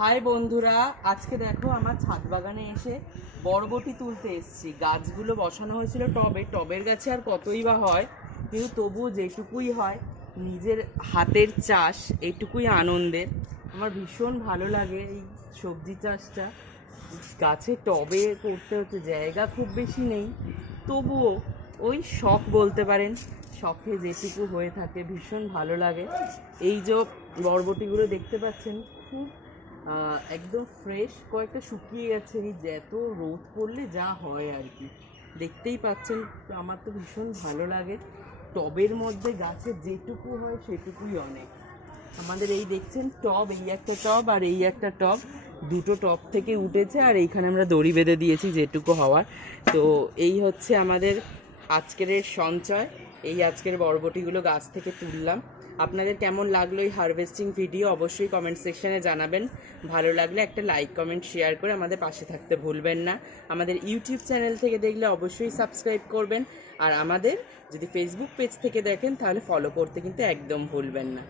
High বন্ধুরা, আজকে দেখো আমার ছাদ বাগানে এসে বরবটি তুলতে এসেছি। গাছগুলো বসানো হয়েছিল টবের গাছে আর কতই বা হয়, কিন্তু তবুও যেটুকুই হয় নিজের হাতের চাষ এইটুকুই আনন্দের। আমার ভীষণ ভালো লাগে এই সবজি চাষটা। গাছে টবে করতে হচ্ছে, জায়গা খুব বেশি নেই, তবুও ওই শখ বলতে পারেন, শখে যেটুকু হয়ে থাকে ভীষণ ভালো লাগে। এই যে বরবটিগুলো দেখতে পাচ্ছেন, খুব একদম ফ্রেশ, কয়েকটা শুকিয়ে গেছে। এই যে এত রোদ পড়লে যা হয় আর কি, দেখতেই পাচ্ছেন। তো আমার তো ভীষণ ভালো লাগে, টবের মধ্যে গাছের যেটুকু হয় সেটুকুই অনেক। আমাদের এই দেখছেন টব, এই একটা টব আর এই একটা টব, দুটো টব থেকে উঠেছে, আর এইখানে আমরা দড়ি বেঁধে দিয়েছি যেটুকু হওয়ার। তো এই হচ্ছে আমাদের আজকের সঞ্চয়। এই আজকের বরবটিগুলো গাছ থেকে তুললাম। আপনাদের কেমন লাগলো এই হারভেস্টিং ভিডিও অবশ্যই কমেন্ট সেকশনে জানাবেন। ভালো লাগলে একটা লাইক কমেন্ট শেয়ার করে আমাদের পাশে থাকতে ভুলবেন না। আমাদের ইউটিউব চ্যানেল থেকে দেখলে অবশ্যই সাবস্ক্রাইব করবেন, আর আমাদের যদি ফেসবুক পেজ থেকে দেখেন তাহলে ফলো করতে কিন্তু একদম ভুলবেন না।